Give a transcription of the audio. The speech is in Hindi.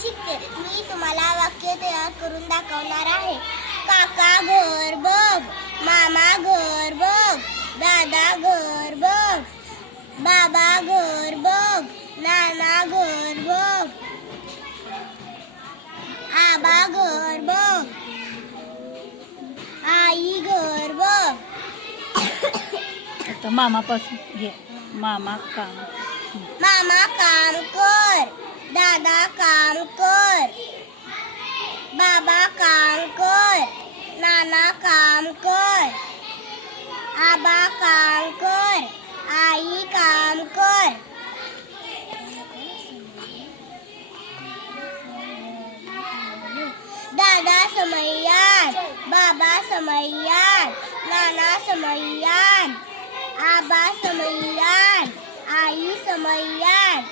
तुम्हाला वाक्य तयार करून दाखवणार आहे. काका घर बघ मामा घर बघ दादा घर बघ बाबा घर बघ नाना घर बघ आबा घर बघ आई घर बघ. मामापासून घे. मामा काम. मामा काम कर. काम कर बाबा काम कर नाना काम कर आबा काम कर आई काम कर दादा समय्यान बाबा समय्यान नाना समय्यान आबा समय्यान आई समय्यान